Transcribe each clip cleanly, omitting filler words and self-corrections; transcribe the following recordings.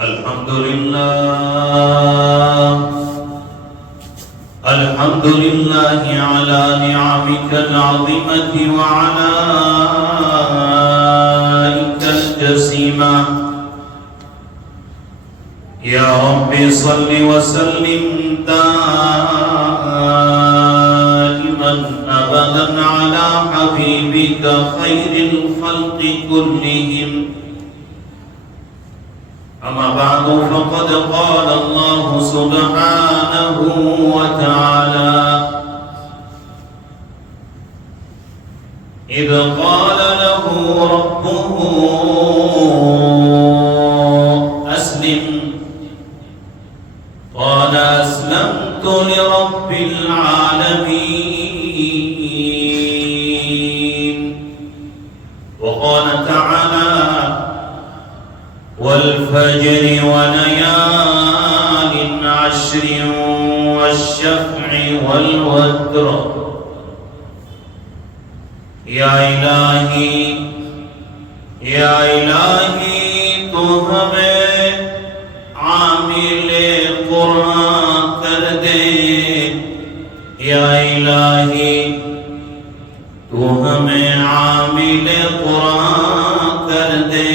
الحمد لله على نعمك العظيمة وعلائك الجسيمة. يا رب صل وسلم دائما أبدا على حبيبك خير الخلق كلهم. أما بعد فقد قال الله سبحانه وتعالى إذ قال له ربه أسلم قال أسلمت لرب العالمين. وقال تعالى والفجر وليال عشر والشفع والوتر. یا الہی تو ہمیں عامل قرآن کر دے. یا الہی تو ہمیں عامل قرآن کر دے.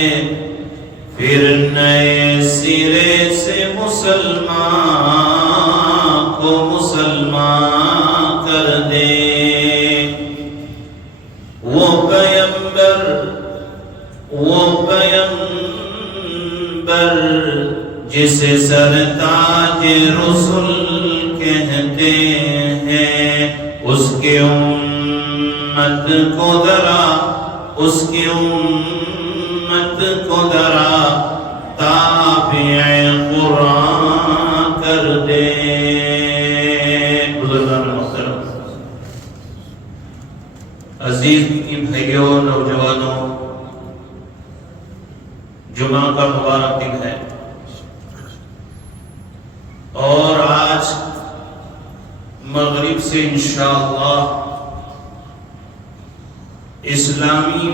پھر نئے سرے سے مسلمان کو مسلمان کر دے. وہ پیمبر جسے سرتاج رسل کہتے ہیں، اس کی امت کو ذرا تابع قرآن کر دے. بزرگان محترم، عزیز بھائیوں، نوجوانوں، جمعہ کا مبارک دن ہے اور آج مغرب سے انشاءاللہ اسلامی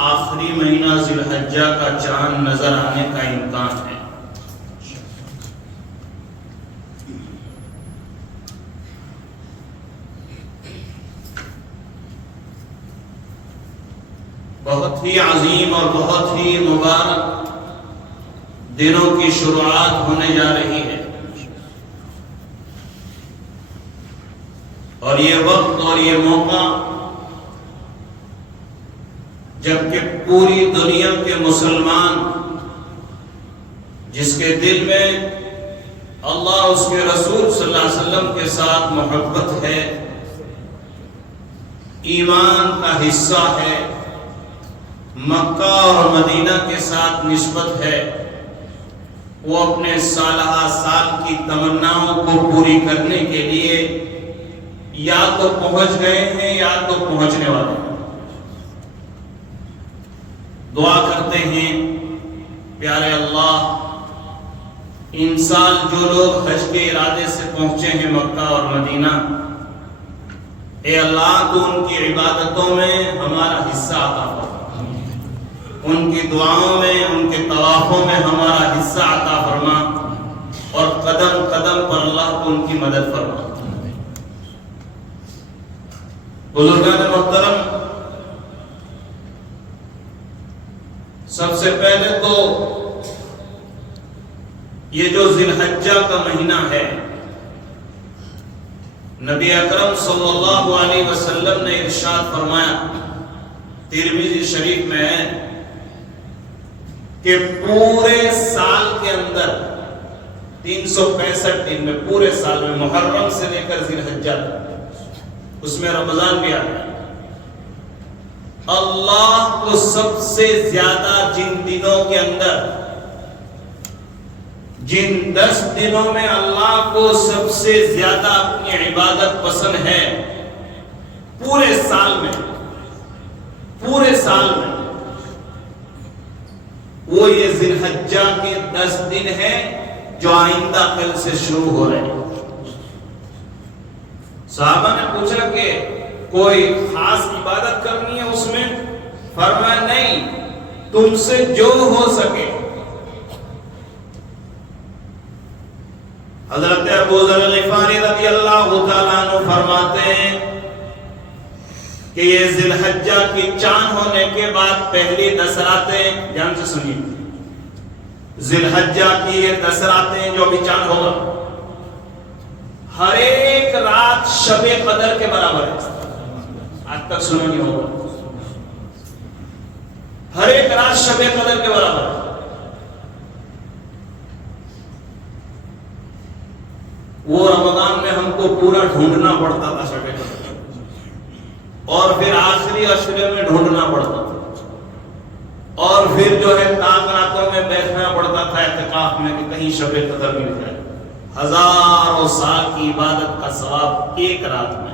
آخری مہینہ ذی الحجہ کا چاند نظر آنے کا امکان ہے. بہت ہی عظیم اور بہت ہی مبارک دنوں کی شروعات ہونے جا رہی ہے، اور یہ وقت اور یہ موقع جبکہ پوری دنیا کے مسلمان جس کے دل میں اللہ اس کے رسول صلی اللہ علیہ وسلم کے ساتھ محبت ہے، ایمان کا حصہ ہے، مکہ اور مدینہ کے ساتھ نسبت ہے، وہ اپنے سالہ سال کی تمناؤں کو پوری کرنے کے لیے یا تو پہنچ گئے ہیں یا تو پہنچنے والے ہیں. دعا کرتے ہیں پیارے اللہ، ان سال جو لوگ حج کے ارادے سے پہنچے ہیں مکہ اور مدینہ، اے اللہ تو ان کی عبادتوں میں ہمارا حصہ عطا فرما، ان کی دعاؤں میں، ان کے طوافوں میں ہمارا حصہ عطا فرما، اور قدم قدم پر اللہ کو ان کی مدد فرما. بزرگان محترم، سب سے پہلے تو یہ جو ذی الحجہ کا مہینہ ہے، نبی اکرم صلی اللہ علیہ وسلم نے ارشاد فرمایا، ترمذی شریف میں ہے کہ پورے سال کے اندر 365 دن میں، پورے سال میں، محرم سے لے کر ذی الحجہ تک، اس میں رمضان بھی آ گیا، اللہ کو سب سے زیادہ جن دنوں کے اندر، جن 10 دنوں میں اللہ کو سب سے زیادہ اپنی عبادت پسند ہے، پورے سال میں وہ یہ ذی الحجہ کے 10 دن ہیں جو آئندہ کل سے شروع ہو رہے ہیں. صحابہ نے پوچھا کہ کوئی خاص عبادت کرنی ہے اس میں؟ فرمایا نہیں، تم سے جو ہو سکے حضرت ابو ذر غفاری رضی اللہ تعالیٰ عنہ فرماتے ہیں کہ یہ ذی الحجہ کی چاند ہونے کے بعد پہلی 10 راتیں، دھیان سے سنیے، ذی الحجہ کی یہ 10 راتیں جو ابھی چاند ہوگا، ہر ایک رات شب قدر کے برابر ہے۔ آج تک سنا نہیں ہوگا، ہر ایک رات شب قدر کے برابر ہے۔ وہ رمضان میں ہم کو پورا ڈھونڈنا پڑتا تھا شب قدر، اور پھر آخری عشرے میں ڈھونڈنا پڑتا تھا، اور پھر جو ہے تاک راتوں میں بیٹھنا پڑتا تھا اعتکاف میں کہ کہیں شب قدر مل جائے۔ ہزاروں سال کی عبادت کا ثواب ایک رات میں،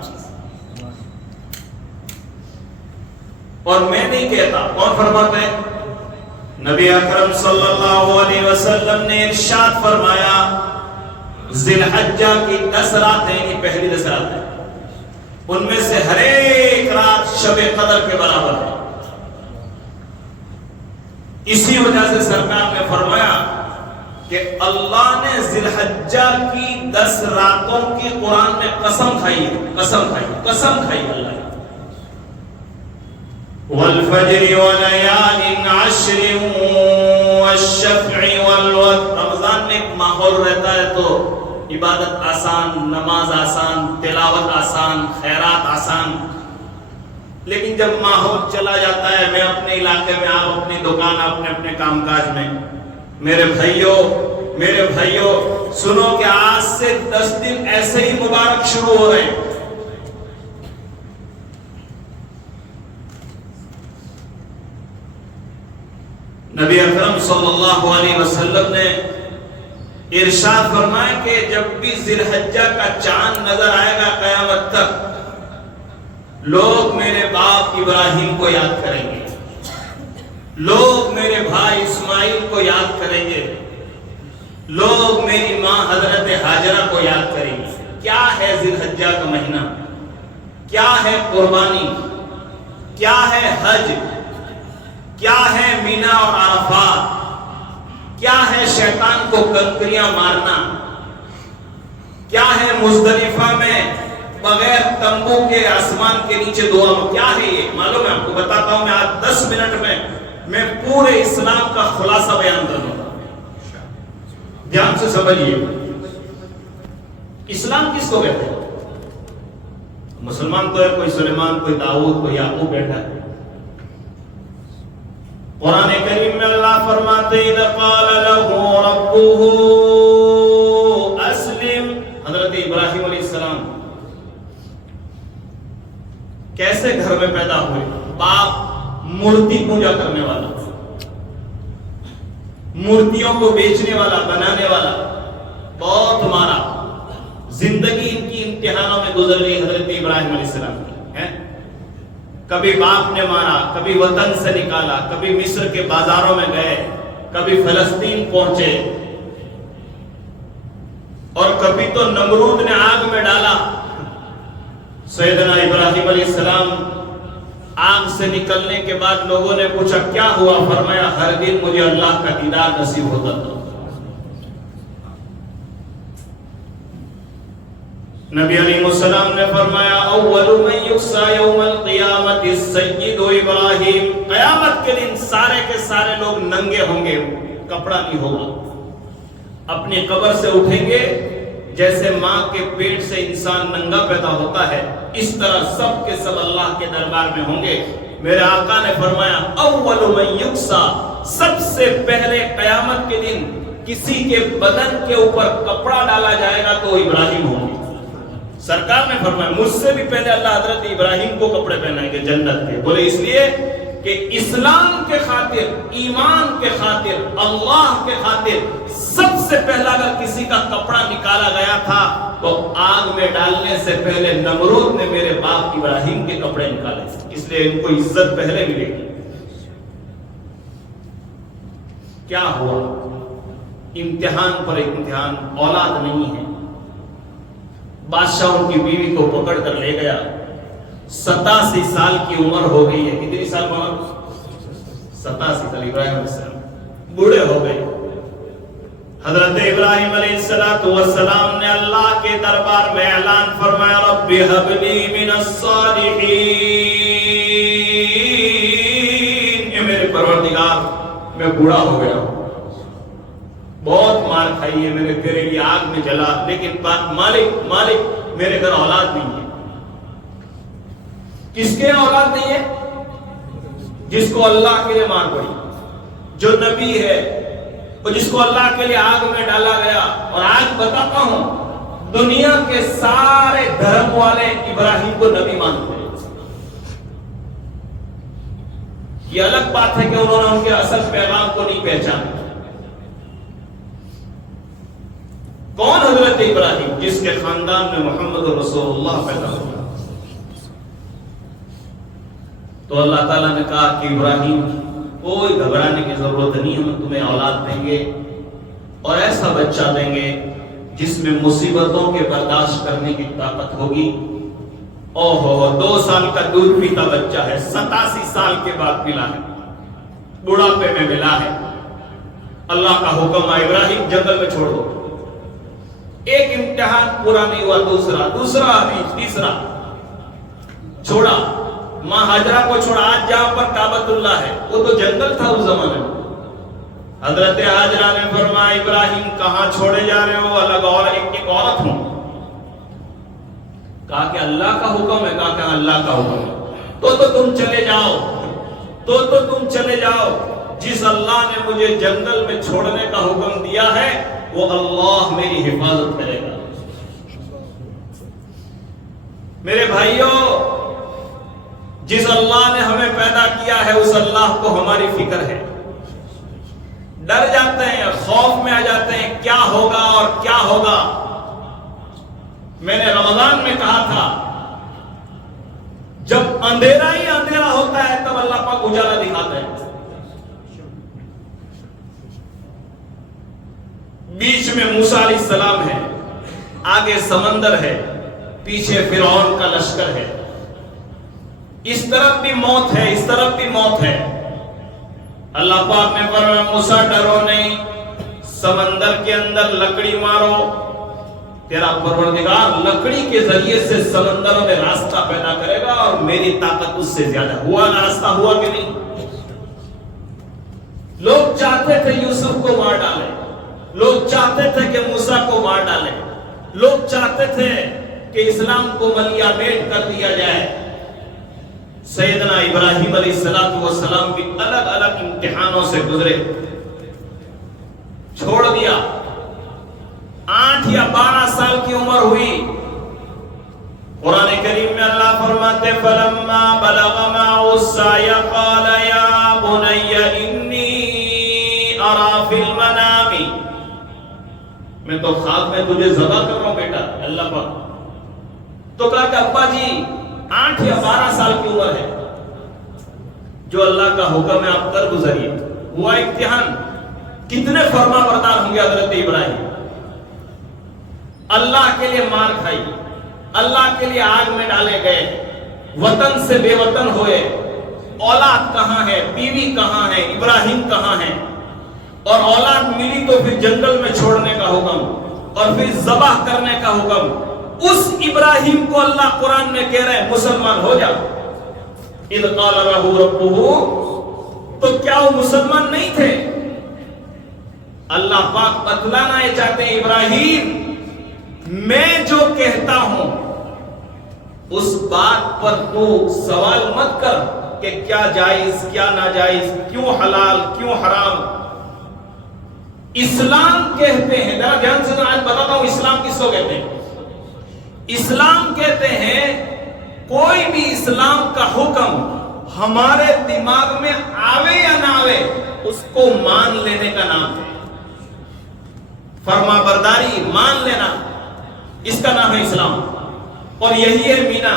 اور میں نہیں کہتا، کون فرماتا ہے؟ نبی اکرم صلی اللہ علیہ وسلم نے ارشاد فرمایا ذی الحجہ کی 10 راتیں، یعنی پہلی 10 راتیں، ان میں سے ہر ایک رات شب قدر کے برابر ہے۔ اسی وجہ سے سرکار نے فرمایا کہ اللہ نے ذی الحجہ کی 10 راتوں کی قرآن میں قسم کھائی ہے، قسم کھائی اللہ نے، والفجر ولیال عشر والشفع والوتر۔ رمضان میں ایک ماحول رہتا ہے تو عبادت آسان، نماز آسان، تلاوت آسان، خیرات آسان، لیکن جب ماحول چلا جاتا ہے، میں اپنے علاقے میں، آپ اپنی دکان، اپنے اپنے کام کاج میں، میرے بھائیوں سنو کہ آج سے 10 دن ایسے ہی مبارک شروع ہو رہے ہیں۔ نبی اکرم صلی اللہ علیہ وسلم نے ارشاد فرمایا کہ جب بھی ذی الحجہ کا چاند نظر آئے گا قیامت تک، لوگ میرے باپ ابراہیم کو یاد کریں گے، لوگ میرے بھائی اسماعیل کو یاد کریں گے، لوگ میری ماں حضرت ہاجرہ کو یاد کریں گے۔ کیا ہے ذی الحجہ کا مہینہ، کیا ہے قربانی، کیا ہے حج، کیا ہے مینا اور عرفات، کیا ہے شیطان کو کنکریاں مارنا، کیا ہے مزدلفہ میں بغیر تمبو کے آسمان کے نیچے دعا، کیا ہے یہ معلوم ہے آپ کو؟ بتاتا ہوں میں آج 10 منٹ میں پورے اسلام کا خلاصہ بیان کروں گا، دھیان سے سمجھیے۔ اسلام کس کو کہتے ہیں؟ مسلمان تو ہے، کوئی سلیمان، کوئی داؤد، کوئی یعقوب بیٹھا ہے۔ قرآن کریم میں اللہ فرماتے ہیں اذ قال له ربه اسلم، حضرت ابراہیم علیہ السلام کیسے گھر میں پیدا ہوئے؟ باپ مورتی پوجا کرنے والا، مورتیوں کو بیچنے والا، بنانے والا، بہت مارا، زندگی ان کی امتحانوں میں گزر گئی حضرت ابراہیم علیہ السلام کی۔ کبھی باپ نے مارا، کبھی وطن سے نکالا، کبھی مصر کے بازاروں میں گئے، کبھی فلسطین پہنچے، اور کبھی تو نمرود نے آگ میں ڈالا۔ سیدنا ابراہیم علیہ السلام آگ سے نکلنے کے بعد لوگوں نے پوچھا کیا ہوا؟ فرمایا ہر دن مجھے اللہ کا دیدار نصیب ہوتا تھا۔ نبی علیہ السلام نے فرمایا اول من یقصى یوم القیامت السید ابراہیم، قیامت کے دن سارے کے سارے لوگ ننگے ہوں گے، کپڑا نہیں ہوگا، اپنی قبر سے اٹھیں گے جیسے ماں کے پیٹ سے انسان ننگا پیدا ہوتا ہے، اس طرح سب کے سب اللہ کے دربار میں ہوں گے۔ میرے آقا نے فرمایا اول من یقصى، سب سے پہلے قیامت کے دن کسی کے بدن کے اوپر کپڑا ڈالا جائے گا تو ابراہیم ہوں گے۔ سرکار نے فرمایا مجھ سے بھی پہلے اللہ حضرت ابراہیم کو کپڑے پہنائیں گے جنت کے۔ بولے اس لیے کہ اسلام کے خاطر، ایمان کے خاطر، اللہ کے خاطر سب سے پہلا اگر کسی کا کپڑا نکالا گیا تھا تو آگ میں ڈالنے سے پہلے نمرود نے میرے باپ ابراہیم کے کپڑے نکالے، اس لیے ان کو عزت پہلے ملے گی۔ کیا ہوا؟ امتحان پر امتحان، اولاد نہیں ہے، بادشاہ ان کی بیوی کو پکڑ کر لے گیا، 87 سال کی عمر ہو گئی ہے۔ کتنی سال کی عمر؟ 87 سال۔ ابراہیم علیہ السلام بوڑھے ہو گئے۔ حضرت ابراہیم علیہ السلام کے دربار میں اعلان فرمایا رب هب لي من الصالحین، اے میرے پروردگار میں بوڑھا ہو گیا ہوں، بہت مار کھائی ہے، میرے تیرے لیے آگ میں جلا، لیکن مالک میرے گھر اولاد نہیں ہے۔ کس کے اولاد نہیں ہے؟ جس کو اللہ کے لیے مار پڑی، جو نبی ہے، اور جس کو اللہ کے لیے آگ میں ڈالا گیا۔ اور آج بتاتا ہوں، دنیا کے سارے دھرم والے ابراہیم کو نبی مانتے ہیں۔ یہ الگ بات ہے کہ انہوں نے ان کے اصل پیغام کو نہیں پہچانا۔ کون حضرت ابراہیم؟ جس کے خاندان میں محمد رسول اللہ پیدا ہوا۔ تو اللہ تعالیٰ نے کہا کہ ابراہیم کوئی گھبرانے کی ضرورت نہیں، ہم تمہیں اولاد دیں گے اور ایسا بچہ دیں گے جس میں مصیبتوں کے برداشت کرنے کی طاقت ہوگی۔ 2 سال کا دودھ پیتا بچہ ہے، 87 سال کے بعد ملا ہے، بڑھاپے میں ملا ہے۔ اللہ کا حکم ہے ابراہیم جنگل میں چھوڑ دو۔ ایک امتحان پورا نہیں ہوا، دوسرا ابھی تیسرا چھوڑا، ماں ہاجرہ کو چھوڑا۔ آج جہاں پر کعبۃ اللہ ہے وہ تو جنگل تھا اس زمانے میں۔ حضرت ہاجرہ نے فرمایا ابراہیم کہاں چھوڑے جا رہے ہو؟ الگ اور ایک عورت ہوں۔ کہا کہ اللہ کا حکم ہے، کہا کہ اللہ کا حکم ہے، تو تم چلے جاؤ، تم چلے جاؤ۔ جس اللہ نے مجھے جنگل میں چھوڑنے کا حکم دیا ہے وہ اللہ میری حفاظت کرے گا۔ میرے بھائیوں، جس اللہ نے ہمیں پیدا کیا ہے اس اللہ کو ہماری فکر ہے۔ ڈر جاتے ہیں، خوف میں آ جاتے ہیں، کیا ہوگا اور کیا ہوگا۔ میں نے رمضان میں کہا تھا جب اندھیرا ہی اندھیرا ہوتا ہے تب اللہ پاک اجالا دکھاتا ہے۔ بیچ میں موسیٰ علیہ السلام ہے، آگے سمندر ہے، پیچھے فرعون کا لشکر ہے، اس طرف بھی موت ہے، اس طرف بھی موت ہے۔ اللہ پاک نے فرمایا موسیٰ ڈرو نہیں، سمندر کے اندر لکڑی مارو، تیرا پروردگار لکڑی کے ذریعے سے سمندروں میں راستہ پیدا کرے گا اور میری طاقت اس سے زیادہ۔ ہوا نا راستہ؟ ہوا کہ نہیں؟ لوگ چاہتے تھے یوسف کو مار ڈالیں، لوگ چاہتے تھے کہ موسیٰ کو مار ڈالیں، لوگ چاہتے تھے کہ اسلام کو ملیامیٹ کر دیا جائے۔ سیدنا ابراہیم علیہ السلام بھی الگ الگ امتحانوں سے گزرے، چھوڑ دیا۔ 8 یا 12 سال کی عمر ہوئی، قرآن کریم میں اللہ فرماتے فَلَمَّا بَلَغَ مَعَهُ السَّعْيَ قَالَ يَا بُنَيَّ إِنِّي أَرَى فِي الْمَنَامِ، میں تو خواب میں تجھے ذبح کر رہا ہوں بیٹا۔ اللہ پاک تو کہا کہ ابا جی 8 یا 12 سال کی عمر ہے، جو اللہ کا حکم ہے آپ کر گزریے۔ ہوا امتحان، کتنے فرما بردار ہوں گے حضرت ابراہیم؟ اللہ کے لیے مار کھائی، اللہ کے لیے آگ میں ڈالے گئے، وطن سے بے وطن ہوئے، اولاد کہاں ہے، بیوی کہاں ہے، ابراہیم کہاں ہے، اور اولاد ملی تو پھر جنگل میں چھوڑنے کا حکم اور پھر ذبح کرنے کا حکم۔ اس ابراہیم کو اللہ قرآن میں کہہ رہے ہیں مسلمان ہو جا۔ اذ قال له ربه، تو کیا وہ مسلمان نہیں تھے؟ اللہ پاک بتلانا یہ چاہتے ہیں ابراہیم میں جو کہتا ہوں اس بات پر تو سوال مت کر کہ کیا جائز کیا ناجائز، کیوں حلال کیوں حرام۔ اسلام کہتے ہیں، ذرا دھیان سے آج بتاتا ہوں اسلام کس کو کہتے ہیں۔ اسلام کہتے ہیں کوئی بھی اسلام کا حکم ہمارے دماغ میں آوے یا نہ آوے اس کو مان لینے کا نام ہے۔ فرما برداری، مان لینا، اس کا نام ہے اسلام۔ اور یہی ہے مینا،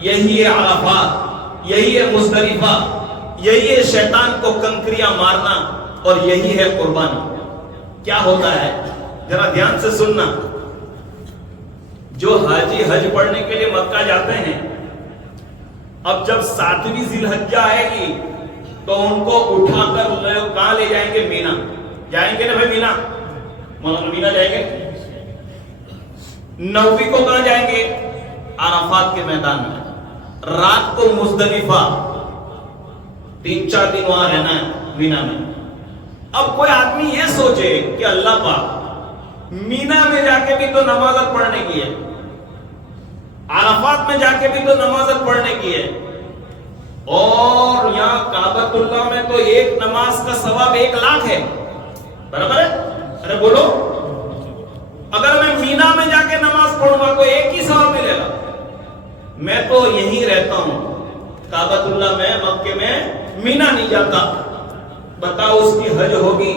یہی ہے عرفات، یہی ہے مزدلفہ، یہی ہے شیطان کو کنکریاں مارنا، اور یہی ہے قربانی۔ کیا ہوتا ہے ذرا دھیان سے سننا۔ جو حاجی حج پڑھنے کے لیے مکہ جاتے ہیں، اب جب 7ویں ذی الحجہ آئے گی تو ان کو اٹھا کر کہاں لے جائیں گے؟ مینا۔ جائیں گے نا بھائی؟ مینا جائیں گے۔ 9ویں کو کہاں جائیں گے؟ عرفات کے میدان میں. رات کو مزدلفہ، 3-4 دن وہاں رہنا ہے مینا میں. اب کوئی آدمی یہ سوچے کہ اللہ پاک مینا میں جا کے بھی تو نمازت پڑھنے کی ہے، عرفات میں جا کے بھی تو نمازت پڑھنے کی ہے، اور یہاں کعبۃ اللہ میں تو ایک نماز کا ثواب 1 لاکھ ہے. برابر ہے؟ ارے بولو، اگر میں مینا میں جا کے نماز پڑھوں گا تو ایک ہی ثواب ملے گا. میں تو یہیں رہتا ہوں کعبۃ اللہ میں، مکے میں، مینا نہیں جاتا. بتاؤ اس کی حج ہوگی؟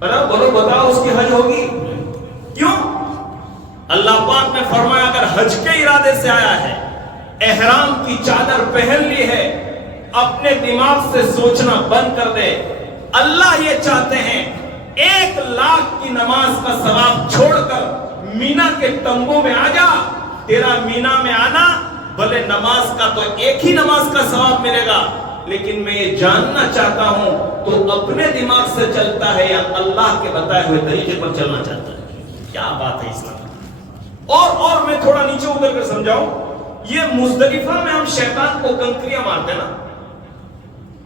بولو بتاؤ اس کی حج ہوگی؟ کیوں؟ اللہ پاک نے فرمایا اگر حج کے ارادے سے آیا ہے، احرام کی چادر پہن لی ہے، اپنے دماغ سے سوچنا بند کر دے. اللہ یہ چاہتے ہیں 1 لاکھ کی نماز کا ثواب چھوڑ کر مینا کے تنبو میں آ جا. تیرا مینا میں آنا بھلے نماز کا تو ایک ہی نماز کا ثواب ملے گا، لیکن میں یہ جاننا چاہتا ہوں تو اپنے دماغ سے چلتا ہے یا اللہ کے بتائے ہوئے طریقے پر چلنا چاہتا ہے. کیا بات ہے اسلام. اور میں تھوڑا نیچے اتر کر سمجھاؤں. یہ مزدلفہ میں ہم شیطان کو کنکریاں مارتے ہیں نا،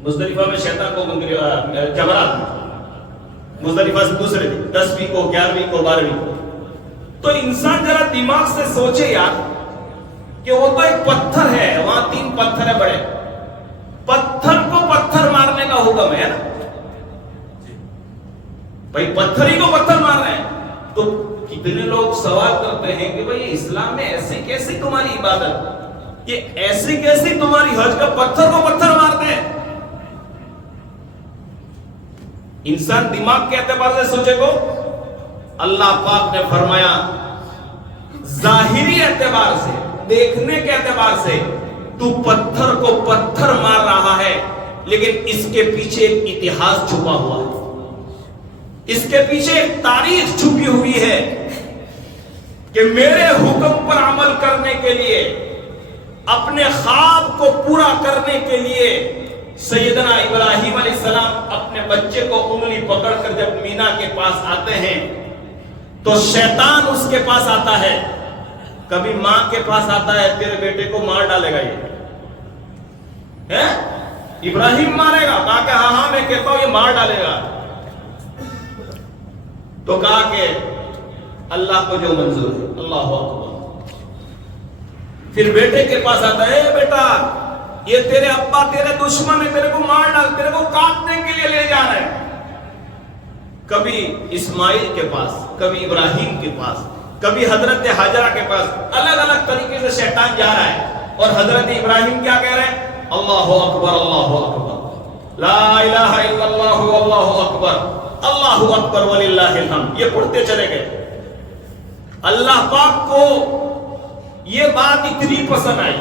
مزدلفہ میں شیطان کو کنکریاں، جمرات مزدلفہ سے دوسرے دن 10ویں کو، 11ویں کو، 12ویں کو. تو انسان ذرا دماغ سے سوچے یار کہ وہ تو ایک پتھر ہے، وہاں 3 پتھر ہے بڑے، پتھر کو پتھر مارنے کا حکم ہے نا بھائی، پتھر ہی کو پتھر مار رہے ہیں. تو کتنے لوگ سوال کرتے ہیں کہ بھائی اسلام میں ایسے کیسے تمہاری عبادت، یہ ایسے کیسے تمہاری حج کا پتھر کو پتھر مارتے ہیں. انسان دماغ کے اعتبار سے سوچے تو اللہ پاک نے فرمایا ظاہری اعتبار سے، دیکھنے کے اعتبار سے تو پتھر کو پتھر مار رہا ہے، لیکن اس کے پیچھے ایک اتہاس چھپا ہوا ہے، اس کے پیچھے ایک تاریخ چھپی ہوئی ہے کہ میرے حکم پر عمل کرنے کے لیے، اپنے خواب کو پورا کرنے کے لیے سیدنا ابراہیم علیہ السلام اپنے بچے کو انگلی پکڑ کر جب مینا کے پاس آتے ہیں تو شیطان اس کے پاس آتا ہے. کبھی ماں کے پاس آتا ہے تیرے بیٹے کو مار ڈالے گا یہ ابراہیم مارے گا، کہا کہ ہاں میں کہتا ہوں یہ مار ڈالے گا. تو کہا کہ اللہ کو جو منظور ہے. اللہ اکبر. پھر بیٹے کے پاس آتا ہے، بیٹا یہ تیرے ابا تیرے دشمن ہے، تیرے کو مار ڈال، تیرے کو کاٹنے کے لیے لے جا رہے ہیں. کبھی اسماعیل کے پاس، کبھی ابراہیم کے پاس، کبھی حضرت حاجرہ کے پاس، الگ الگ طریقے سے شیطان جا رہا ہے. اور حضرت ابراہیم کیا کہہ رہے ہیں؟ اللہ اکبر، اللہ اکبر، لا الہ الا اللہ، اللہ اکبر، اللہ اکبر وللہ الحمد. یہ پڑھتے چلے گئے. اللہ پاک کو یہ بات اتنی پسند آئی،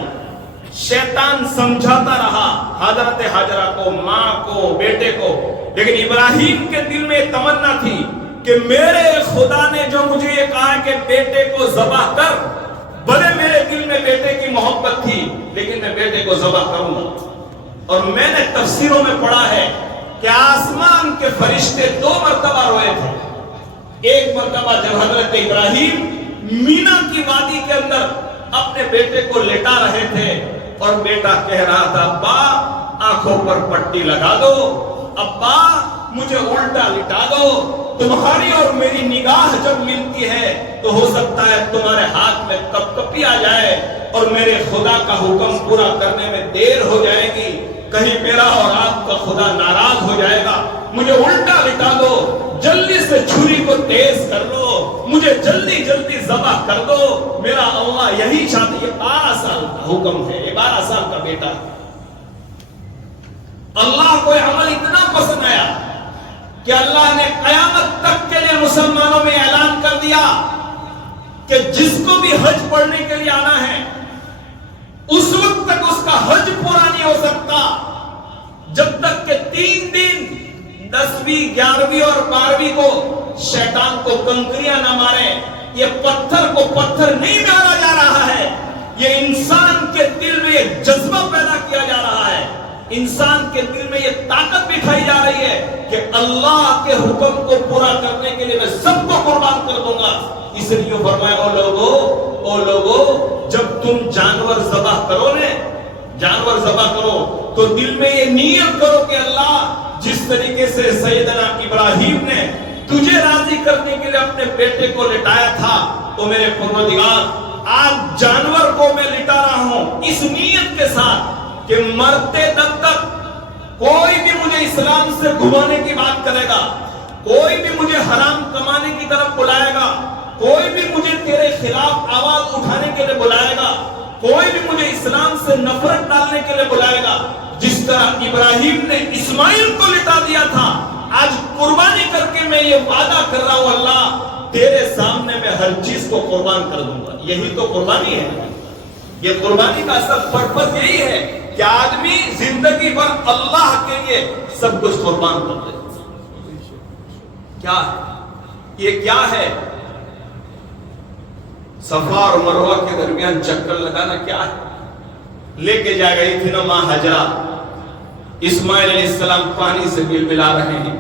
شیطان سمجھاتا رہا حضرت حاجرہ کو، ماں کو، بیٹے کو، لیکن ابراہیم کے دل میں تمنا تھی کہ میرے خدا نے جو مجھے یہ کہا کہ بیٹے کو ذبح کر، بھلے میرے دل میں بیٹے کی محبت تھی لیکن میں بیٹے کو ذبح کروں گا. اور میں نے تفسیروں میں پڑھا ہے کہ آسمان کے فرشتے 2 مرتبہ روئے تھے. ایک مرتبہ جب حضرت ابراہیم مینا کی وادی کے اندر اپنے بیٹے کو لٹا رہے تھے اور بیٹا کہہ رہا تھا ابا آنکھوں پر پٹی لگا دو، ابا مجھے الٹا لٹا دو، تمہاری اور میری نگاہ جب ملتی ہے تو ہو سکتا ہے تمہارے ہاتھ میں کپکپی آ جائے اور میرے خدا کا حکم پورا کرنے میں دیر ہو جائے گی، کہیں میرا اور آپ کا خدا ناراض ہو جائے گا، مجھے الٹا لٹا دو، جلدی سے چھری کو تیز کر دو، مجھے جلدی جلدی ذبح کر دو، میرا اللہ یہی چاہتا ہے. 12 سال کا حکم ہے، 12 سال کا بیٹا. اللہ کو عمل اتنا پسند آیا کہ اللہ نے قیامت تک کے لیے مسلمانوں میں اعلان کر دیا کہ جس کو بھی حج پڑھنے کے لیے آنا ہے اس وقت تک اس کا حج پورا نہیں ہو سکتا جب تک کہ 3 دن 10ویں 11ویں اور 12ویں کو شیطان کو کنکریاں نہ مارے. یہ پتھر کو پتھر نہیں مارا جا رہا ہے، یہ انسان کے دل میں ایک جذبہ پیدا کیا جا رہا ہے، انسان کے دل میں یہ طاقت بٹھائی جا رہی ہے کہ اللہ کے حکم کو پورا کرنے کے لیے میں سب کو قربان کر دوں گا. اس لیے فرمایا او لوگو جب تم جانور ذبح کرو تو دل میں یہ نیت کرو کہ اللہ جس طریقے سے سیدنا ابراہیم نے تجھے راضی کرنے کے لیے اپنے بیٹے کو لٹایا تھا تو میرے پروردگار آج جانور کو میں لٹا رہا ہوں اس نیت کے ساتھ کہ مرتے دم تک کوئی بھی مجھے اسلام سے گھمانے کی بات کرے گا, کوئی بھی مجھے حرام کمانے کی طرف بلائے گا, کوئی بھی مجھے تیرے خلاف آواز اٹھانے کے لیے بلائے گا, کوئی بھی مجھے اسلام سے نفرت ڈالنے کے لیے بلائے گا, جس طرح ابراہیم نے اسماعیل کو لٹا دیا تھا, آج قربانی کر کے میں یہ وعدہ کر رہا ہوں اللہ تیرے سامنے میں ہر چیز کو قربان کر دوں گا. یہی تو قربانی ہے. یہ قربانی کا اصل پرپس یہی ہے کہ آدمی زندگی بھر اللہ کے لیے سب کچھ قربان کر دے. کیا ہے یہ؟ کیا ہے صفا اور مروہ کے درمیان چکر لگانا؟ کیا ہے؟ لے کے جا گئی تھی نا ماں ہجرہ, اسماعیل علیہ السلام پانی سے بلبلا رہے ہیں,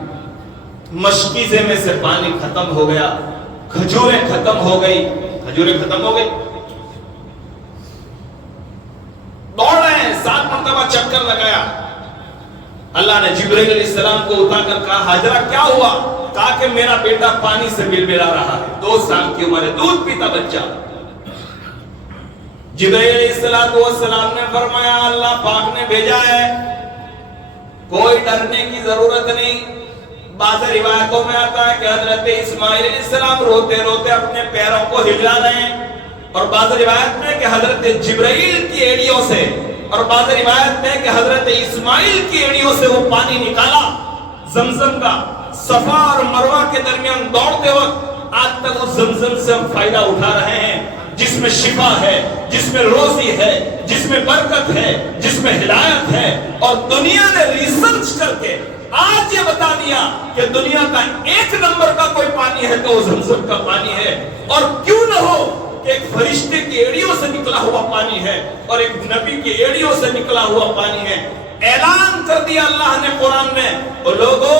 مشکیزے میں سے پانی ختم ہو گیا, کھجوریں ختم ہو گئی, دوڑ رہے ہیں, 7 مرتبہ چکر لگایا. اللہ نے جبرائیل علیہ السلام کو اٹھا کر کہا ہاجرہ کیا ہوا؟ کہا کہ میرا بیٹا پانی سے بلبلا رہا ہے, 2 سال کی عمر ہے, دودھ پیتا بچہ. جبرائیل علیہ السلام نے فرمایا اللہ پاک نے بھیجا ہے, کوئی ڈرنے کی ضرورت نہیں. بعض روایتوں میں آتا ہے کہ حضرت اسماعیل علیہ السلام روتے روتے اپنے پیروں کو ہلا رہے ہیں, اور بعض روایت میں کہ حضرت جبرائیل کی ایڑیوں سے, اور بعض روایت میں کہ حضرت اسماعیل کی ایڑیوں سے وہ پانی نکالا زمزم کا. صفا اور مروہ کے درمیان دوڑتے وقت آج تک اس زمزم سے ہم فائدہ اٹھا رہے ہیں, جس میں شفا ہے, جس میں روزی ہے, جس میں برکت ہے, جس میں ہدایت ہے. اور دنیا نے ریسرچ کر کے آج یہ بتا دیا کہ دنیا کا 1 نمبر کا کوئی پانی ہے تو وہ زمزم کا پانی ہے. اور کیوں نہ ہو کہ ایک فرشتے کی ایڑیوں سے نکلا ہوا پانی ہے اور ایک نبی کی ایڑیوں سے نکلا ہوا پانی ہے. اعلان کر دیا اللہ نے قرآن میں, اور لوگوں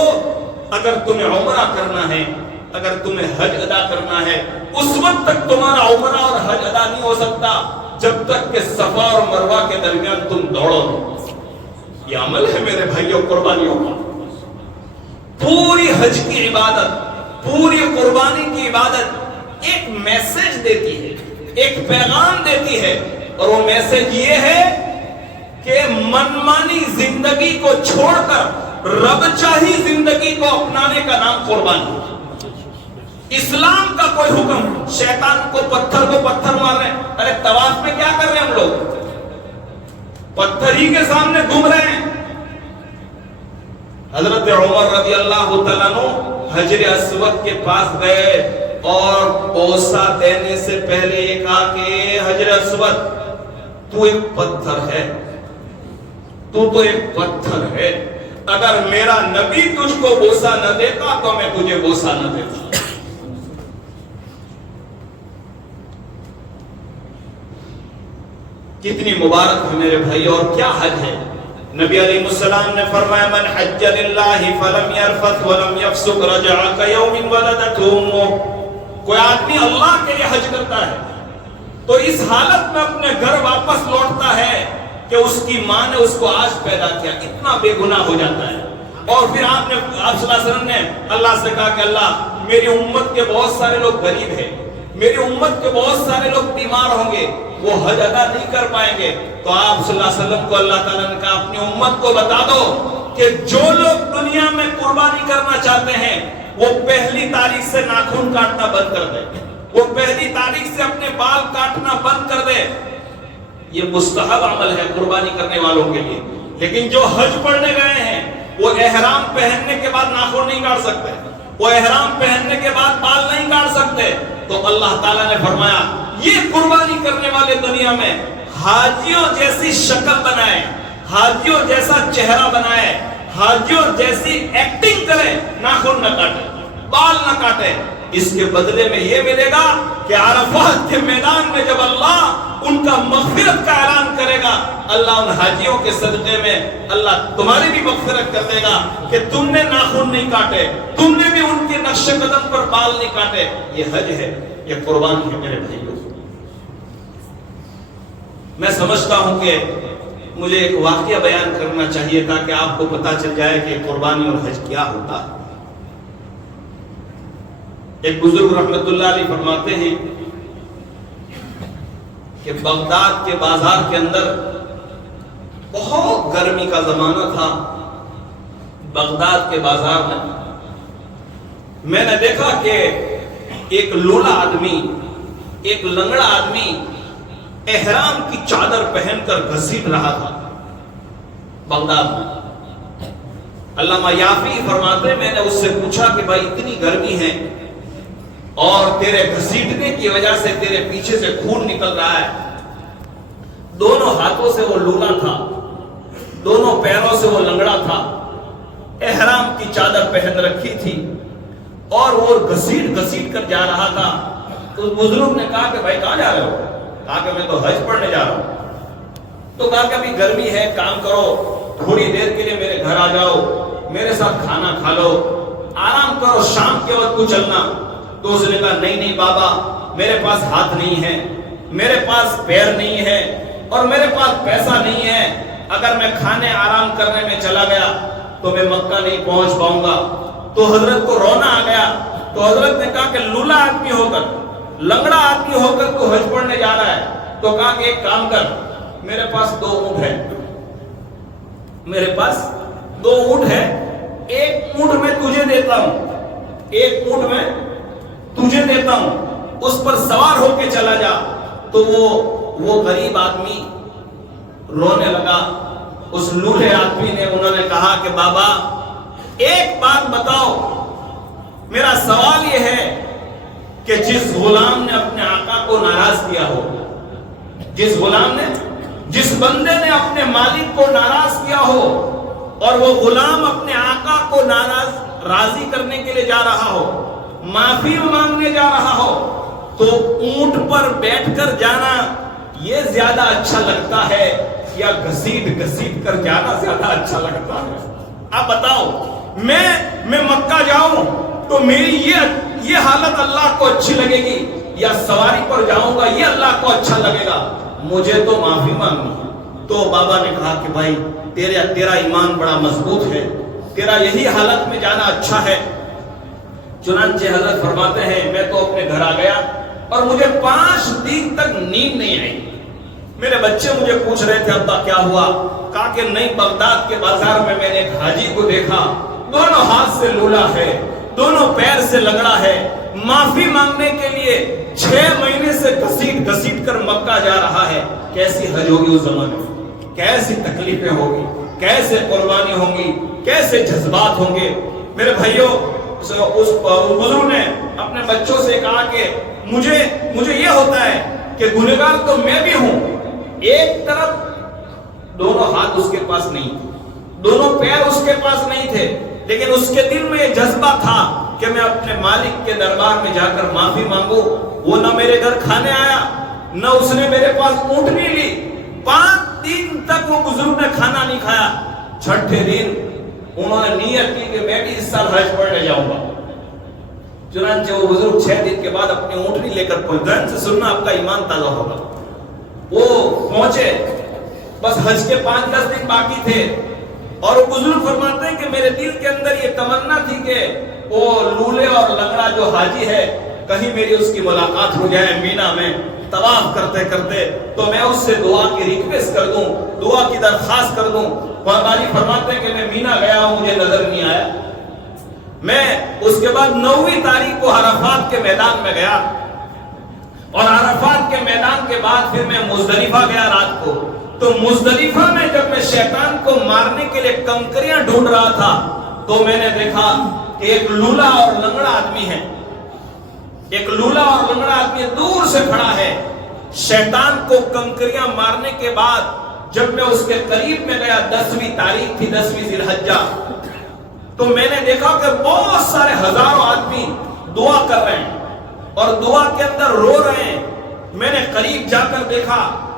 اگر تمہیں عمرہ کرنا ہے, اگر تمہیں حج ادا کرنا ہے, اس وقت تک تمہارا عمرہ اور حج ادا نہیں ہو سکتا جب تک کہ صفا اور مروہ کے درمیان تم دوڑو. یہ عمل ہے میرے بھائیوں قربانیوں کا. پوری حج کی عبادت, پوری قربانی کی عبادت ایک میسج دیتی ہے, ایک پیغام دیتی ہے, اور وہ میسج یہ ہے کہ منمانی زندگی کو چھوڑ کر رب چاہی زندگی کو اپنانے کا نام قربانی. اسلام کا کوئی حکم, شیطان کو پتھر مار رہے ہیں, ارے طواف میں کیا کر رہے ہیں ہم لوگ؟ پتھر ہی کے سامنے گھوم رہے ہیں. حضرت عمر رضی اللہ تعالیٰ عنہ حجر اسود کے پاس گئے اور بوسہ دینے سے پہلے یہ کہا کہ حجر اسود تو ایک پتھر ہے, تو ایک پتھر ہے, اگر میرا نبی تجھ کو بوسہ نہ دیتا تو میں تجھے بوسہ نہ دیتا. کتنی مبارک ہے میرے بھائی, اور کیا حج ہے. نبی علیہ السلام نے فرمایا من حج للہ فلم یرفث ولم یفسق رجع کیوم ولدته امہ. کوئی آدمی اللہ کے لیے حج کرتا ہے تو اس حالت میں اپنے گھر واپس لوٹتا ہے کہ اس کی ماں نے اس کو آج پیدا کیا, اتنا بے گناہ ہو جاتا ہے. اور پھر آپ صلی اللہ علیہ وسلم نے اللہ سے کہا کہ اللہ میری امت کے بہت سارے لوگ غریب ہیں, میری امت کے بہت سارے لوگ بیمار ہوں گے, وہ حج ادا نہیں کر پائیں گے. تو آپ صلی اللہ علیہ وسلم کو اللہ تعالیٰ نے کہا اپنی امت کو بتا دو کہ جو لوگ دنیا میں قربانی کرنا چاہتے ہیں وہ 1 تاریخ سے ناخن کاٹنا بند کر دے, وہ 1 تاریخ سے اپنے بال کاٹنا بند کر دے. یہ مستحب عمل ہے قربانی کرنے والوں کے لیے. لیکن جو حج پڑھنے گئے ہیں وہ احرام پہننے کے بعد ناخن نہیں کاٹ سکتے, وہ احرام پہننے کے بعد بال نہیں کاٹ سکتے. تو اللہ تعالیٰ نے فرمایا یہ قربانی کرنے والے دنیا میں حاجیوں جیسی شکل بنائے, حاجیوں جیسا چہرہ بنائے, حاجیوں جیسی ایکٹنگ کرے, ناخن نہ کاٹے, بال نہ کاٹے. اس کے بدلے میں یہ ملے گا کہ عرفات کے میدان میں جب اللہ ان کا مغفرت کا اعلان کرے گا, اللہ ان حاجیوں کے صدقے میں اللہ تمہاری بھی مغفرت کر دے گا کہ تم نے ناخن نہیں کاٹے, تم نے نقش قدم پر بال نہیں کاٹے. یہ حج ہے, یہ قربانی ہے میرے بھائیوں. میں سمجھتا ہوں کہ مجھے ایک واقعہ بیان کرنا چاہیے تاکہ آپ کو پتا چل جائے کہ قربانی اور حج کیا ہوتا ہے. ایک بزرگ رحمت اللہ علیہ فرماتے ہیں کہ بغداد کے بازار کے اندر بہت گرمی کا زمانہ تھا. بغداد کے بازار میں نے دیکھا کہ ایک لولا آدمی, ایک لنگڑا آدمی احرام کی چادر پہن کر گھسیٹ رہا تھا بغداد میں. علامہ یافی فرماتے میں نے اس سے پوچھا کہ بھائی اتنی گرمی ہے اور تیرے گھسیٹنے کی وجہ سے تیرے پیچھے سے خون نکل رہا ہے. دونوں ہاتھوں سے وہ لولا تھا, دونوں پیروں سے وہ لنگڑا تھا, احرام کی چادر پہن رکھی تھی اور وہ گھسیٹ کر جا رہا تھا. تو اس بزرگ نے کہا کہ بھائی کہاں جا رہے ہو؟ کہا کہ میں تو حج پڑھنے جا رہا ہوں. تو کہا کہ ابھی گرمی ہے, کام کرو, تھوڑی دیر کے لیے میرے گھر آ جاؤ, میرے ساتھ کھانا کھا لو, آرام کرو, شام کے وقت کو چلنا. تو اس نے کہا نہیں بابا, میرے پاس ہاتھ نہیں ہے, میرے پاس پیر نہیں ہے اور میرے پاس پیسہ نہیں ہے. اگر میں کھانے آرام کرنے میں چلا گیا تو میں مکہ نہیں پہنچ پاؤں گا. تو حضرت کو رونا آ گیا. تو حضرت نے کہا کہ لولا آدمی ہو کر, لنگڑا آدمی ہو کر تو حج پڑھنے جا رہا ہے. تو کہا کہ ایک کام کر, میرے پاس 2 اونٹ ہے, میرے پاس 2 اونٹ ہے, ایک اونٹ میں تجھے دیتا ہوں, ایک اونٹ میں تجھے دیتا ہوں, اس پر سوار ہو کے چلا جا. تو وہ غریب آدمی رونے لگا. اس لولے آدمی نے, انہوں نے کہا کہ بابا ایک بات بتاؤ, میرا سوال یہ ہے کہ جس غلام نے اپنے آقا کو ناراض کیا ہو, جس غلام نے, جس بندے نے اپنے مالک کو ناراض کیا ہو اور وہ غلام اپنے آقا کو راضی کرنے کے لیے جا رہا ہو, معافی مانگنے جا رہا ہو, تو اونٹ پر بیٹھ کر جانا یہ زیادہ اچھا لگتا ہے یا گھسیٹ کر جانا زیادہ اچھا لگتا ہے؟ آپ بتاؤ. میں مکہ جاؤں تو میری یہ حالت اللہ کو اچھی لگے گی یا سواری پر جاؤں گا یہ اللہ کو اچھا لگے گا؟ مجھے تو معافی مانگنی ہے. تو بابا نے کہا کہ بھائی تیرا ایمان بڑا مضبوط ہے, تیرا یہی حالت میں جانا اچھا ہے. چنانچہ حضرت فرماتے ہیں میں تو اپنے گھر آ گیا اور مجھے 5 دن تک نیند نہیں آئی. میرے بچے مجھے پوچھ رہے تھے ابا کیا ہوا؟ کہا کہ نہیں, بغداد کے بازار میں نے ایک حاجی کو دیکھا, دونوں ہاتھ سے لولا ہے, دونوں پیر سے لنگڑا ہے, معافی مانگنے کے لیے 6 مہینے سے گھسیٹ کر مکہ جا رہا ہے. کیسی حج ہوگی اس زمانے میں, کیسی تکلیفیں ہوگی, کیسے قربانی ہوں گی, کیسے جذبات ہوں گے. میرے بھائیوں, اس بزرگ نے اپنے بچوں سے کہا کہ مجھے یہ ہوتا ہے کہ گنہگار تو میں بھی ہوں. ایک طرف دونوں ہاتھ اس کے پاس نہیں تھے, دونوں پیر اس کے پاس نہیں تھے, لیکن اس کے دل میں یہ جذبہ تھا کہ میں اپنے مالک کے دربار میں جا کر معافی مانگوں. وہ نہ میرے گھر کھانے آیا, نہ اس نے میرے پاس اونٹنی لی. 5 دن تک وہ بزرگ نے کھانا نہیں کھایا. 6ٹھے دن انہوں نے نیت کی کہ میں بھی اس سال حج پڑھنے جاؤں گا. چنانچہ وہ بزرگ 6 دن کے بعد اپنی اونٹنی لے کر پہنچ. دھیان سے سننا, آپ کا ایمان تازہ ہوگا. وہ پہنچے, بس حج کے 5-10 دن باقی تھے, اور وہ بزرگ فرماتے ہیں کہ میرے دل کے اندر یہ تمنا تھی کہ وہ لولے اور لنگڑا جو حاجی ہے کہیں میری اس کی ملاقات ہو جائے مینا میں طواف کرتے کرتے, تو میں اس سے دعا کی ریکویسٹ کر دوں, دعا کی درخواست کر دوں. بابا جی فرماتے ہیں کہ میں مینا گیا ہوں, مجھے نظر نہیں آیا. میں اس کے بعد 9ویں تاریخ کو عرفات کے میدان میں گیا, اور عرفات کے میدان کے بعد پھر میں مزدلفہ گیا رات کو. تو مزدلفہ میں جب میں شیطان کو مارنے کے لیے کنکریاں ڈھونڈ رہا تھا تو میں نے دیکھا کہ ایک لولا اور لنگڑا آدمی ہے, ایک لولا اور لنگڑا آدمی دور سے کھڑا ہے. شیطان کو کنکریاں مارنے کے بعد جب میں اس کے قریب میں گیا, 10ویں تاریخ تھی, 10ویں ذی الحجہ, تو میں نے دیکھا کہ بہت سارے ہزاروں آدمی دعا کر رہے ہیں اور دعا کے اندر رو رہے ہیں. میں نے قریب جا کر دیکھا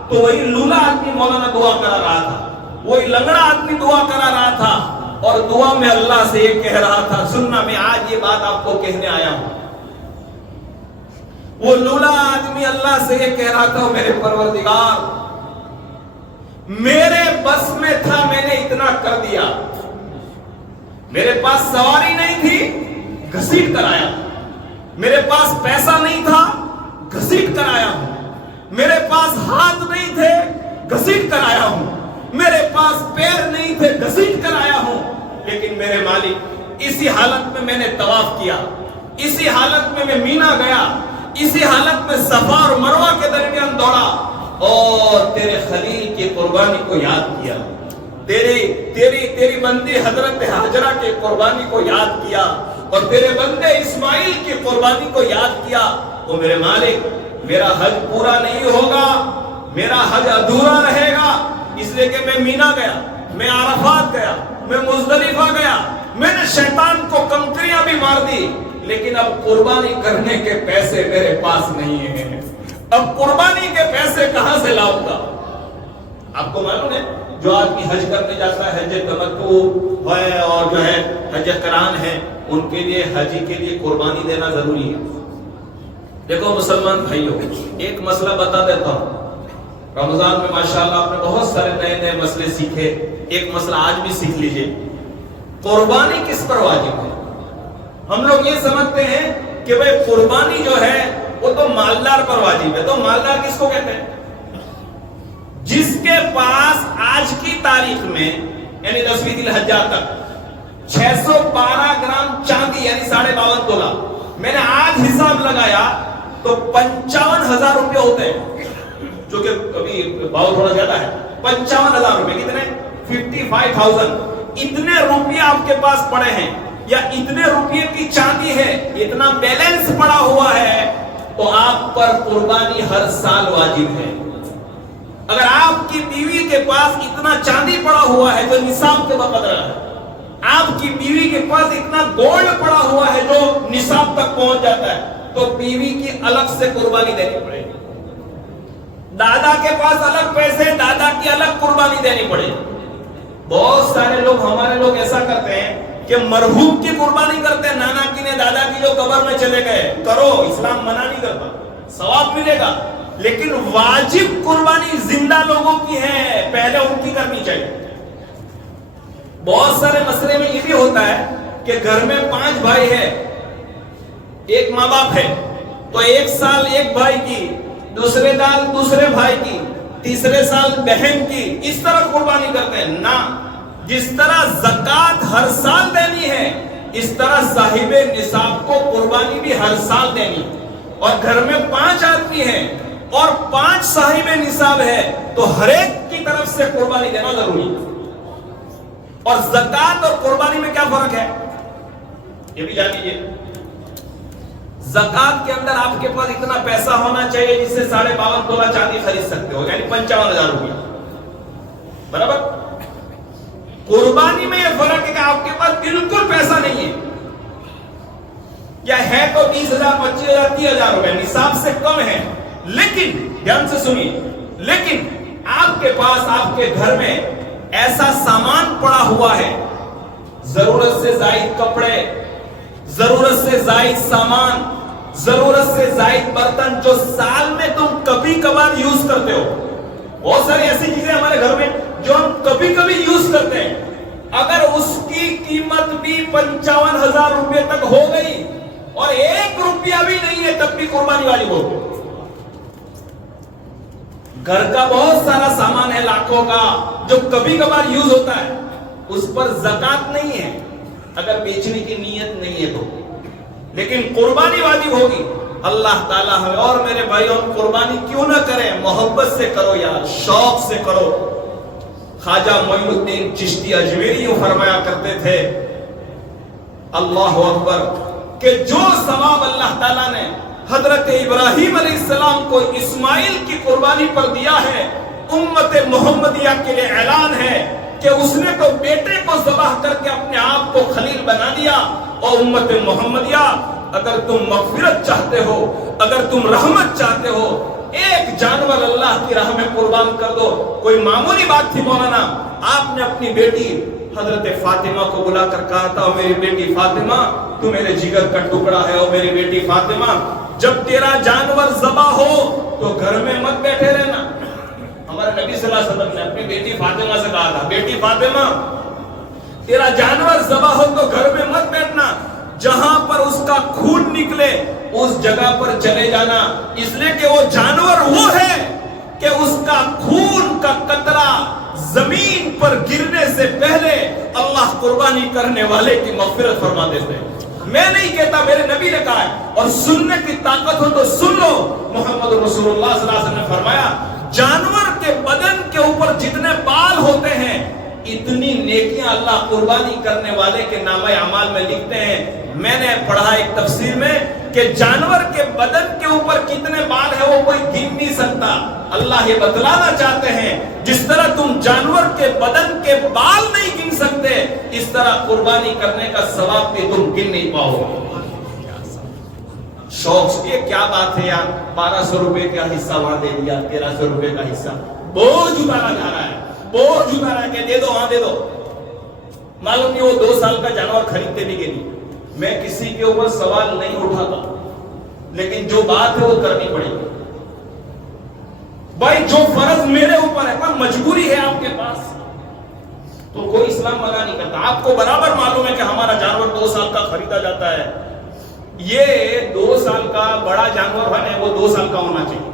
تو وہی لولا آدمی مولانا دعا کرا رہا تھا, وہی لنگڑا آدمی دعا کرا رہا تھا, اور دعا میں اللہ سے یہ کہہ رہا تھا، سننا میں آج یہ بات آپ کو کہنے آیا ہوں. وہ لولا آدمی اللہ سے یہ کہہ رہا تھا، میرے پروردگار میرے بس میں تھا، میں نے اتنا کر دیا. میرے پاس سواری نہیں تھی، گھسیٹ کر آیا. میرے پاس پیسہ نہیں تھا، گھسیٹ کر آیا ہوں. میرے پاس ہاتھ نہیں تھے، گھسیٹ کر آیا ہوں. میرے پاس پیر نہیں تھے، گھسیٹ کر آیا ہوں. لیکن میرے مالک اسی حالت میں نے طواف کیا، اسی حالت میں مینا گیا، اسی حالت میں صفا اور مروہ کے درمیان دوڑا اور تیرے خلیل کی قربانی کو یاد کیا، تیری بندی حضرت ہاجرہ کی قربانی کو یاد کیا، اور تیرے بندے اسماعیل کی قربانی کو یاد کیا. وہ میرے مالک میرا حج پورا نہیں ہوگا، میرا حج ادھورا رہے گا، اس لیے کہ میں مینا گیا، میں عرفات گیا، میں مزدلفہ گیا، میں نے شیطان کو کنکریاں بھی مار دی، لیکن اب قربانی کرنے کے پیسے میرے پاس نہیں ہیں. اب قربانی کے پیسے کہاں سے لاؤں گا؟ آپ کو معلوم ہے جو آدمی حج کرنے جاتا ہے، حج تمتع ہے اور جو ہے حج قران ہے، ان کے لیے حج کے لیے قربانی دینا ضروری ہے. دیکھو مسلمان بھائیو، ایک مسئلہ بتا دیتا ہوں. رمضان میں ماشاءاللہ آپ نے بہت سارے نئے مسئلے سیکھے، ایک مسئلہ آج بھی سیکھ لیجئے. قربانی کس پر واجب ہے؟ ہم لوگ یہ سمجھتے ہیں کہ بھئی قربانی جو ہے وہ تو مالدار پر واجب ہے. تو مالدار کس کو کہتے ہیں؟ جس کے پاس آج کی تاریخ میں یعنی 10ویں ذی الحجہ تک 612 گرام چاندی یعنی 52.5 تولہ، میں نے آج حساب لگایا تو 55,000 روپے ہوتے ہیں، جو کہ ابھی بھاؤ تھوڑا زیادہ ہے. 55,000 روپے کتنے؟ 55,000. اتنے روپے آپ کے پاس پڑے ہیں یا اتنے روپے کی چاندی ہے، اتنا بیلنس پڑا ہوا ہے، تو آپ پر قربانی ہر سال واجب ہے. اگر آپ کی بیوی کے پاس اتنا چاندی پڑا ہوا ہے جو نصاب کے بقدر ہے، آپ کی بیوی کے پاس اتنا گولڈ پڑا ہوا ہے جو نصاب تک پہنچ جاتا ہے، تو بیوی کی الگ سے قربانی دینی پڑے گی. دادا کے پاس الگ پیسے، دادا کی الگ قربانی دینی پڑے گی. بہت سارے لوگ، ہمارے لوگ ایسا کرتے ہیں کہ مرحوم کی قربانی کرتے ہیں، نانا کی نے دادا کی جو قبر میں چلے گئے. کرو، اسلام منع نہیں کرتا، ثواب ملے گا، لیکن واجب قربانی زندہ لوگوں کی ہے، پہلے ان کی کرنی چاہیے. بہت سارے مسئلے میں یہ بھی ہوتا ہے کہ گھر میں 5 بھائی ہے، ایک ماں باپ ہے، تو ایک سال ایک بھائی کی، دوسرے سال دوسرے بھائی کی، تیسرے سال بہن کی، اس طرح قربانی کرتے ہیں. نہ، جس طرح زکوٰۃ ہر سال دینی ہے، اس طرح صاحب نصاب کو قربانی بھی ہر سال دینی. اور گھر میں 5 آدمی ہیں اور 5 صاحب نصاب ہے، تو ہر ایک کی طرف سے قربانی دینا ضروری ہے. اور زکوٰۃ اور قربانی میں کیا فرق ہے یہ بھی جان لیجیے. زکوٰۃ کے اندر آپ کے پاس اتنا پیسہ ہونا چاہیے جس سے 52.5 تولہ چاندی خرید سکتے ہو، یعنی 55,000 روپے، برابر. قربانی میں یہ فرق ہے کہ آپ کے پاس بالکل پیسہ نہیں ہے، یا ہے تو 20,000 25,000 30,000 روپے، نصاب سے کم ہے، لیکن دھیان سے سنیے، لیکن آپ کے پاس آپ کے گھر میں ایسا سامان پڑا ہوا ہے، ضرورت سے زائد کپڑے، ضرورت سے زائد سامان، ضرورت سے زائد برتن، جو سال میں تم کبھی کبھار یوز کرتے ہو. بہت ساری ایسی چیزیں ہمارے گھر میں جو ہم کبھی کبھی یوز کرتے ہیں، اگر اس کی قیمت بھی 55,000 روپے تک ہو گئی اور 1 روپیہ بھی نہیں ہے، تب بھی قربانی واجب ہوگی. گھر کا بہت سارا سامان ہے لاکھوں کا جو کبھی کبھار یوز ہوتا ہے، اس پر زکوٰۃ نہیں ہے اگر بیچنے کی نیت نہیں ہے تو، لیکن قربانی واجب ہوگی. اللہ تعالیٰ ہمیں اور میرے بھائیوں قربانی کیوں نہ کریں، محبت سے کرو یار، شوق سے کرو. خواجہ معین الدین چشتی اجمیری یوں فرمایا کرتے تھے، اللہ اکبر، کہ جو ثواب اللہ تعالیٰ نے حضرت ابراہیم علیہ السلام کو اسماعیل کی قربانی پر دیا ہے، امت محمدیہ کے لیے اعلان ہے کہ اس نے تو بیٹے کو ذبح کر کے اپنے آپ کو خلیل بنا دیا. اور امت محمدیہ، اگر تم مغفرت چاہتے ہو، اگر تم رحمت چاہتے ہو، ایک جانور اللہ کی راہ میں قربان کر دو. کوئی معمولی بات تھی مولانا، آپ نے اپنی بیٹی حضرت فاطمہ کو بلا کر کہا تھا، میری بیٹی فاطمہ تو میرے جگر کا ٹکڑا ہے، اور میری بیٹی فاطمہ جب تیرا جانور ذبح ہو تو گھر میں مت بیٹھے رہنا۔ ہمارے نبی صلی اللہ علیہ وسلم نے اپنی بیٹی فاطمہ سے کہا تھا، بیٹی فاطمہ تیرا جانور ذبح ہو تو گھر میں مت بیٹھنا، جہاں پر اس کا خون نکلے اس جگہ پر چلے جانا، اس لیے کہ وہ جانور وہ ہے کہ اس کا خون کا قطرہ زمین پر گرنے سے پہلے اللہ قربانی کرنے والے کی مغفرت فرما دیتے ہیں۔ میں نہیں کہتا، میرے نبی نے کہا ہے، اور سننے کی طاقت ہو تو سن لو۔ محمد رسول اللہ صلی اللہ علیہ وسلم نے فرمایا، جانور کے بدن کے اوپر جتنے بال ہوتے ہیں اتنی نیکیاں اللہ قربانی کرنے والے کے نامہ اعمال میں لکھتے ہیں۔ میں نے پڑھا ایک تفسیر میں کہ جانور کے بدن کے اوپر کتنے بال ہیں وہ کوئی گن نہیں سکتا۔ اللہ یہ بتلانا چاہتے ہیں جس طرح تم جانور کے بدن کے بال نہیں گن سکتے، اس طرح قربانی کرنے کا ثواب بھی تم گن نہیں پاؤ گے۔ شوق سے کیا بات ہے یار، 1200 روپے کا حصہ وہاں دے دیا، 1300 روپے کا حصہ بوجھ اتارا جا رہا ہے، بوجھ اتارا کہ دے دو وہاں دے دو۔ معلوم نہیں وہ 2 سال کا جانور خریدتے بھی کہ نہیں۔ میں کسی کے اوپر سوال نہیں اٹھاتا، لیکن جو بات ہے وہ کرنی پڑے گی بھائی۔ جو فرض میرے اوپر ہے، کوئی مجبوری ہے آپ کے پاس تو کوئی اسلام منع نہیں کرتا۔ آپ کو برابر معلوم ہے کہ ہمارا جانور 2 سال کا خریدا جاتا ہے، یہ 2 سال کا بڑا جانور ہے وہ 2 سال کا ہونا چاہیے،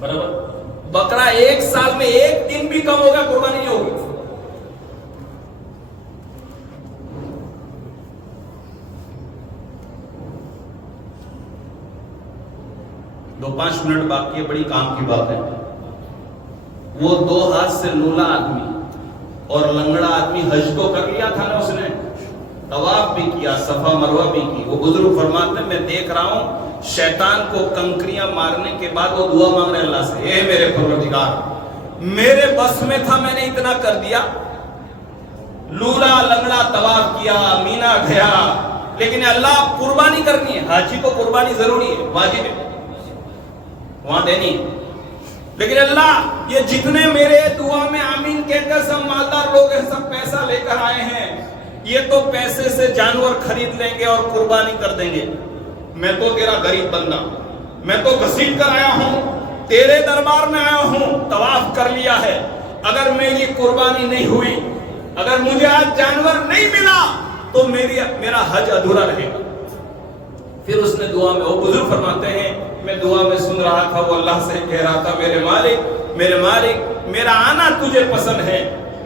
برابر۔ بکرا 1 سال میں 1 دن بھی کم ہوگا قربانی نہیں ہوگی۔ دو 5 منٹ باقی ہے، بڑی کام کی بات ہے۔ وہ 2 ہاتھ سے لولا آدمی اور لنگڑا آدمی حج تو کر لیا تھا نا، اس نے طواف بھی کیا، صفا مروہ بھی کی۔ وہ بزرگ فرماتے ہیں میں دیکھ رہا ہوں شیطان کو کنکریاں مارنے کے بعد وہ دعا مانگ رہے اللہ سے، اے میرے پروردگار میرے بس میں تھا، میں نے اتنا کر دیا، لولا لنگڑا طواف کیا، مینا گیا، لیکن اللہ قربانی کرنی ہے، حاجی کو قربانی ضروری ہے، واجب ہے، وہاں دینی۔ لیکن اللہ یہ جتنے میرے دعا میں آمین کہہ کر سب مالدار لوگ ہیں، سب پیسہ لے کر آئے ہیں، یہ تو پیسے سے جانور خرید لیں گے اور قربانی کر دیں گے، میں تو تیرا غریب بندہ، میں تو گھسیٹ کر آیا ہوں، تیرے دربار میں آیا ہوں، طواف کر لیا ہے، اگر میری قربانی نہیں ہوئی، اگر مجھے آج جانور نہیں ملا تو میرا حج ادھورا رہے گا۔ پھر اس نے دعا میں، وہ بزرگ فرماتے ہیں میں دعا میں سن رہا تھا، وہ اللہ سے کہہ رہا تھا میرے مالک میرا آنا تجھے پسند ہے،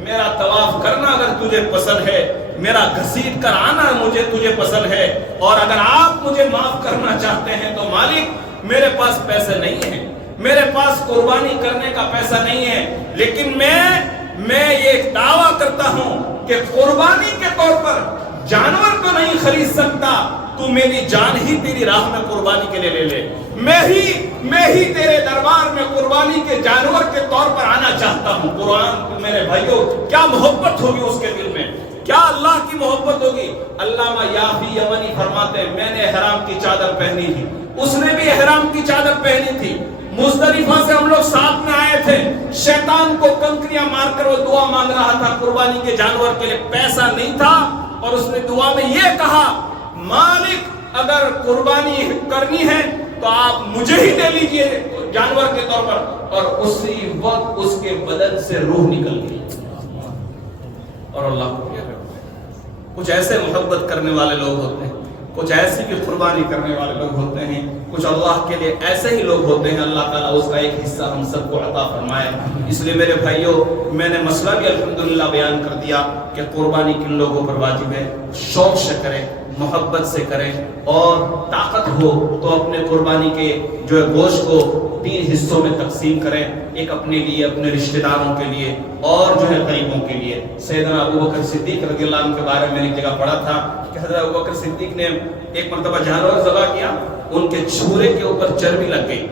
میرا طواف کرنا اگر تجھے پسند ہے، میرا گھسیٹ کر آنا مجھے تجھے پسند ہے، اور اگر آپ مجھے معاف کرنا چاہتے ہیں تو مالک میرے پاس پیسے نہیں ہیں، میرے پاس قربانی کرنے کا پیسہ نہیں ہے، لیکن میں یہ دعویٰ کرتا ہوں کہ قربانی کے طور پر جانور تو نہیں خرید سکتا، تو میری جان ہی تیری راہ میں قربانی کے لیے لے لے، میں ہی تیرے دربار میں قربانی کے جانور کے طور پر آنا چاہتا ہوں۔ قرآن میرے بھائیوں کیا محبت ہوگی اس کے دل میں، کیا اللہ کی محبت ہوگی۔ علامہ یافی یمنی فرماتے ہیں میں نے احرام کی چادر پہنی تھی، اس نے بھی احرام کی چادر پہنی تھی، مزدلفہ سے ہم لوگ ساتھ میں آئے تھے، شیطان کو کنکریاں مار کر وہ دعا مانگ رہا تھا قربانی کے جانور کے لیے، پیسہ نہیں تھا، اور اس نے دعا میں یہ کہا مالک اگر قربانی کرنی ہے تو آپ مجھے ہی دے لیجئے جانور کے طور پر، اور اسی وقت اس کے بدن سے روح نکل گئی۔ اور اللہ کو کچھ ایسے محبت کرنے والے لوگ ہوتے ہیں، کچھ ایسی بھی قربانی کرنے والے لوگ ہوتے ہیں، کچھ اللہ کے لیے ایسے ہی لوگ ہوتے ہیں، اللہ تعالیٰ اس کا ایک حصہ ہم سب کو عطا فرمائے۔ اس لیے میرے بھائیوں میں نے مسئلہ بھی الحمدللہ بیان کر دیا کہ قربانی کن لوگوں پر واجب ہے، شوق سے کریں، محبت سے کریں، اور طاقت ہو تو اپنے قربانی کے جو ہے گوشت کو 3 حصوں میں تقسیم کریں، ایک اپنے لیے، اپنے رشتہ داروں کے لیے، اور جو ہے غریبوں کے لیے۔ سیدنا ابوبکر صدیق رضی اللہ عنہ کے بارے میں ایک جگہ پڑھا تھا کہ حضرت ابوبکر صدیق نے ایک مرتبہ جانور ذبح کیا، ان کے چھورے کے اوپر چربی لگ گئی،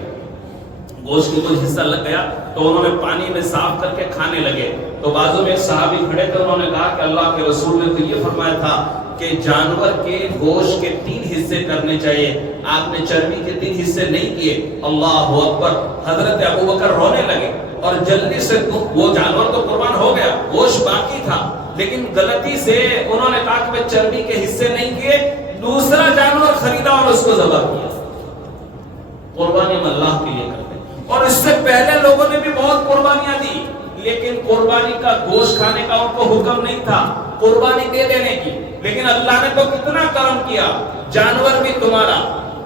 گوشت کی کچھ حصہ لگ گیا، تو انہوں نے پانی میں صاف کر کے کھانے لگے، تو بازو میں ایک صحابی کھڑے تھے، انہوں نے کہا کہ اللہ کے رسول نے تو یہ فرمایا تھا کہ جانور کے گوشت کے 3 حصے کرنے چاہیے، آپ نے چربی کے 3 حصے نہیں کیے۔ اللہ اکبر، حضرت ابوبکر رونے لگے اور جلدی سے وہ جانور تو قربان ہو گیا، گوشت باقی تھا، لیکن غلطی سے انہوں نے کہا کہ میں چربی کے حصے نہیں کیے، دوسرا جانور خریدا اور اس کو ذبح کیا۔ قربانی ہم اللہ کے لیے کرتے ہیں، اور اس سے پہلے لوگوں نے بھی بہت قربانیاں دی، لیکن قربانی کا گوشت کھانے کا ان کو حکم نہیں تھا، قربانی دے دینے کی۔ لیکن اللہ نے تو کتنا کرم کیا، جانور بھی تمہارا،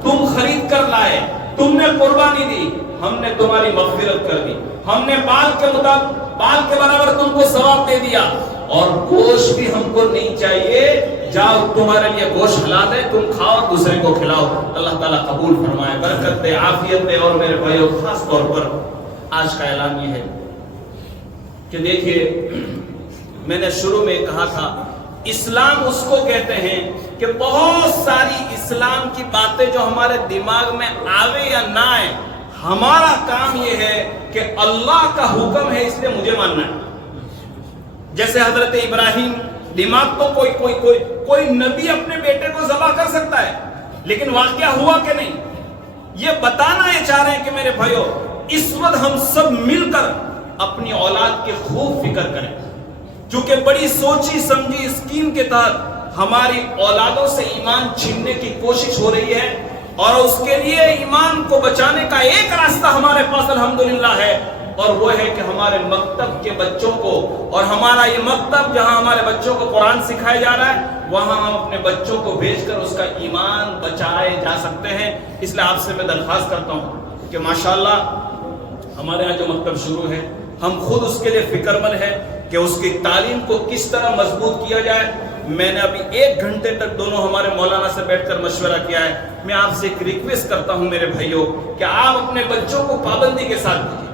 تم خرید کر لائے، تم نے قربانی دی، ہم نے تمہاری مغفرت کر دی، ہم نے بال کے برابر تم کو ثواب دے دیا، اور گوشت بھی ہم کو نہیں چاہیے، جاؤ تمہارے لیے گوشت حلال ہے، تم کھاؤ دوسرے کو کھلاؤ۔ اللہ تعالیٰ قبول فرمائے، برکت دے، عافیت دے۔ اور میرے بھائیو، خاص طور پر آج کا اعلان یہ ہے کہ دیکھیے، میں نے شروع میں کہا تھا اسلام اس کو کہتے ہیں کہ بہت ساری اسلام کی باتیں جو ہمارے دماغ میں آوے یا نہ آئے، ہمارا کام یہ ہے کہ اللہ کا حکم ہے اس لیے مجھے ماننا ہے۔ جیسے حضرت ابراہیم، دماغ تو کوئی نبی اپنے بیٹے کو ذبح کر سکتا ہے، لیکن واقعہ ہوا کہ نہیں، یہ بتانا یہ چاہ رہے ہیں کہ میرے بھائیو، اس وقت ہم سب مل کر اپنی اولاد کی خوب فکر کریں، کیونکہ بڑی سوچی سمجھی اسکیم کے تحت ہماری اولادوں سے ایمان چھیننے کی کوشش ہو رہی ہے، اور اس کے لیے ایمان کو بچانے کا ایک راستہ ہمارے پاس الحمدللہ ہے، اور وہ ہے کہ ہمارے مکتب کے بچوں کو، اور ہمارا یہ مکتب جہاں ہمارے بچوں کو قرآن سکھایا جا رہا ہے، وہاں ہم اپنے بچوں کو بھیج کر اس کا ایمان بچائے جا سکتے ہیں۔ اس لیے آپ سے میں درخواست کرتا ہوں کہ ماشاءاللہ ہمارے یہاں جو مکتب شروع ہے، ہم خود اس کے لیے فکر مند ہیں کہ اس کی تعلیم کو کس طرح مضبوط کیا جائے۔ میں نے ابھی 1 گھنٹے تک دونوں ہمارے مولانا سے بیٹھ کر مشورہ کیا ہے۔ میں آپ سے ایک ریکویسٹ کرتا ہوں میرے بھائیوں کہ آپ اپنے بچوں کو پابندی کے ساتھ دیجیے،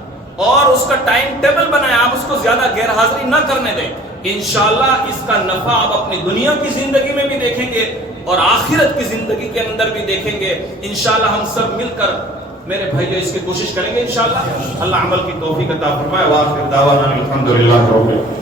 اور اس کا ٹائم ٹیبل بنائیں، آپ اس کو زیادہ غیر حاضری نہ کرنے دیں۔ انشاءاللہ اس کا نفع آپ اپنی دنیا کی زندگی میں بھی دیکھیں گے اور آخرت کی زندگی کے اندر بھی دیکھیں گے۔ انشاءاللہ ہم سب مل کر میرے بھائیوں اس کی کوشش کریں گے انشاءاللہ۔ اللہ عمل کی توفیق عطا فرمائے۔ وآخر دعوانا الحمدللہ رب العالمین۔